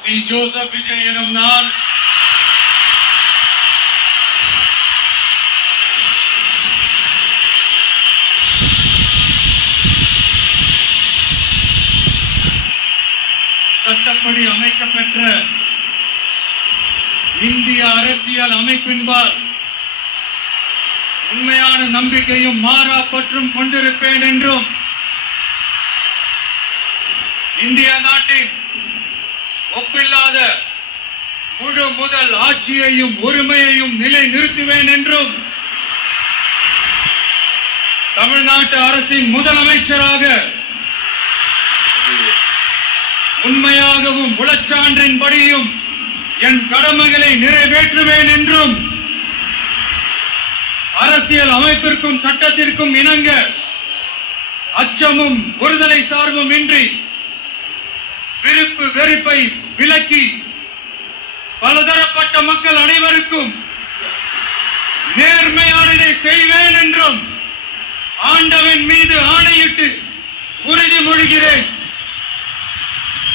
C. Joseph Vijay எனும் நான் சட்டப்படி அமைக்கப்பெற்ற இந்திய அரசியல் அமைப்பின்பால் உண்மையான நம்பிக்கையும் மாறா பற்றும் கொண்டிருப்பேன் என்றும் இந்திய நாட்டின் ஒப்பில்லாத முழு முதல் ஆட்சியையும் உரிமையையும் நிலை நிறுத்துவேன் என்றும் தமிழ்நாட்டு அரசின் முதலமைச்சராக உண்மையாகவும் உளச்சான்றின்படியும் என் கடமைகளை நிறைவேற்றுவேன் என்றும் அரசியல் அமைப்பிற்கும் சட்டத்திற்கும் இணங்க அச்சமும் ஒருதலை சார்பும் இன்றி விருப்பு வெறுப்பை விலக்கி பலதரப்பட்ட மக்கள் அனைவருக்கும் நேர்மையானதை செய்வேன் என்றும் ஆண்டவன் மீது ஆணையிட்டு உறுதிமொழிகிறேன்.